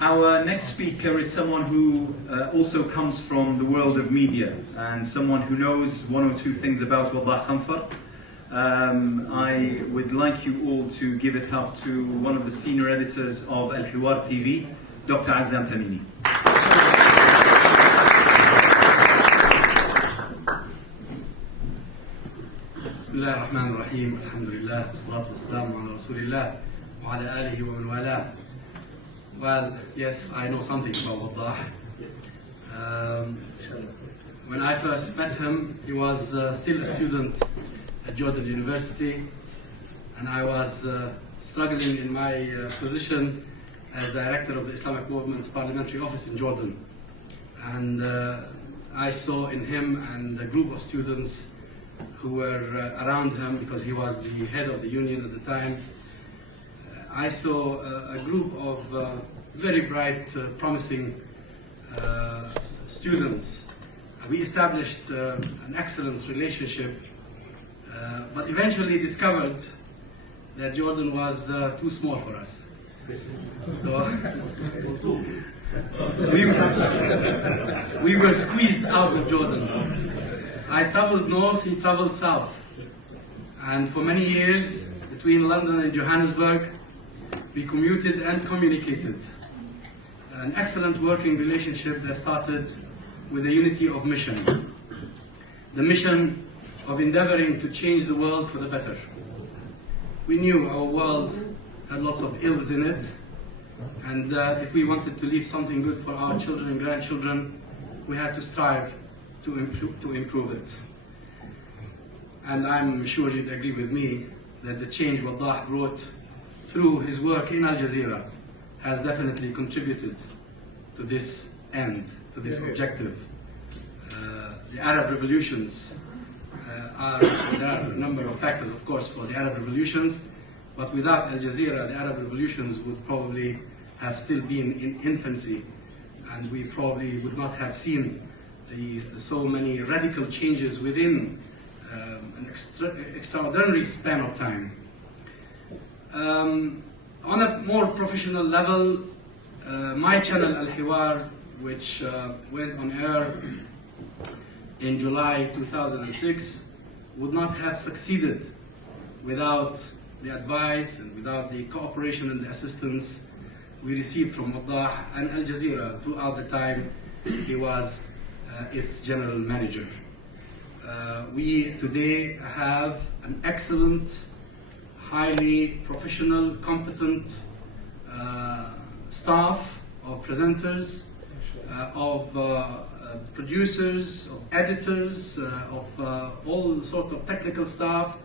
Our next speaker is someone who also comes from the world of media and someone who knows one or two things about Waddah Khanfar. I would like you all to give it up to one of the senior editors of Al-Hiwar TV, Dr. Azzam Speach. Bismillah ar-Rahman ar-Rahim, alhamdulillah, salatu wassalamu ala Rasulillah, wa ala alihi wa man wala. Well, yes, I know something about Waddah. When I first met him, he was still a student at Jordan University, and I was struggling in my position as director of the Islamic Movement's parliamentary office in Jordan. And I saw in him and a group of students who were around him, because he was the head of the union at the time, I saw a group of very bright, promising students. We established an excellent relationship, but eventually discovered that Jordan was too small for us. So we were squeezed out of Jordan. I traveled north, he traveled south. And for many years, between London and Johannesburg, we commuted and communicated. An excellent working relationship that started with a unity of mission. The mission of endeavoring to change the world for the better. We knew our world had lots of ills in it, and if we wanted to leave something good for our children and grandchildren, we had to strive to improve it. And I'm sure you'd agree with me that the change Waddah brought through his work in Al Jazeera has definitely contributed to this end, to this objective. The Arab revolutions there are a number of factors, of course, for the Arab revolutions, but without Al Jazeera, the Arab revolutions would probably have still been in infancy, and we probably would not have seen so many radical changes within an extraordinary span of time. On a more professional level, my channel Al-Hiwar, which went on air in July 2006, would not have succeeded without the advice and without the cooperation and the assistance we received from Waddah and Al Jazeera throughout the time he was its general manager. We today have an excellent, highly professional, competent staff of presenters, of producers, of editors, of all sorts of technical staff,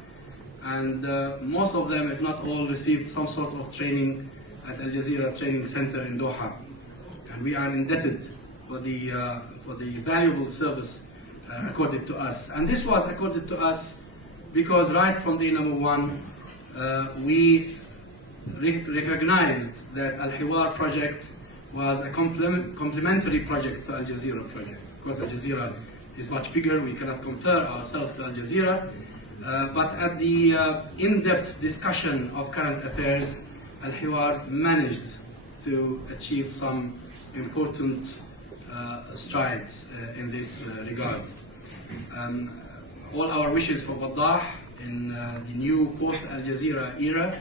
and most of them, if not all, received some sort of training at Al Jazeera Training Center in Doha. And we are indebted for the valuable service accorded to us. And this was accorded to us because right from day number one, we recognized that Al-Hiwar project was a complementary project to Al Jazeera project. Of course, Al Jazeera is much bigger, we cannot compare ourselves to Al Jazeera, but at the in-depth discussion of current affairs, Al-Hiwar managed to achieve some important strides in this regard. All our wishes for Waddah in the new post-Al Jazeera era,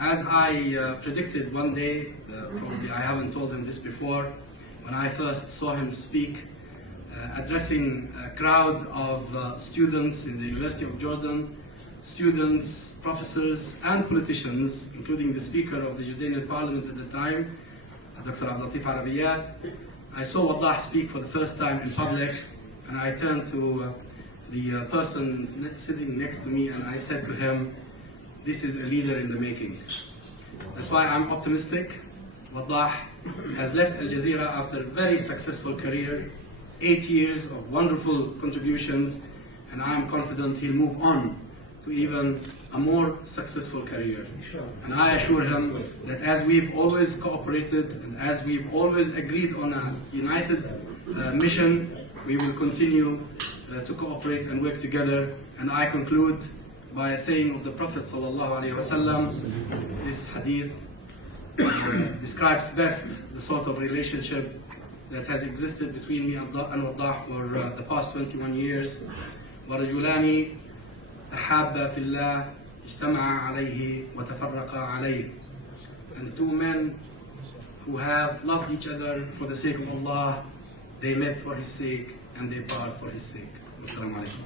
as I predicted one day, probably I haven't told him this before, when I first saw him speak, addressing a crowd of students in the University of Jordan, students, professors, and politicians, including the Speaker of the Jordanian Parliament at the time, Dr. Abdulatif Arabiyat. I saw Waddah speak for the first time in public, and I turned to the person sitting next to me and I said to him, this is a leader in the making. That's why I'm optimistic. Waddah has left Al Jazeera after a very successful career, 8 years of wonderful contributions, and I'm confident he'll move on to even a more successful career. And I assure him that as we've always cooperated and as we've always agreed on a united mission, we will continue to cooperate and work together. And I conclude by a saying of the Prophet ﷺ, this hadith, describes best the sort of relationship that has existed between me and Waddah for the past 21 years. ورجلان تحابا في الله اجتمعا عليه وتفرقا عليه. And two men who have loved each other for the sake of Allah, they met for His sake and they part for His sake. Wassalamu alaikum.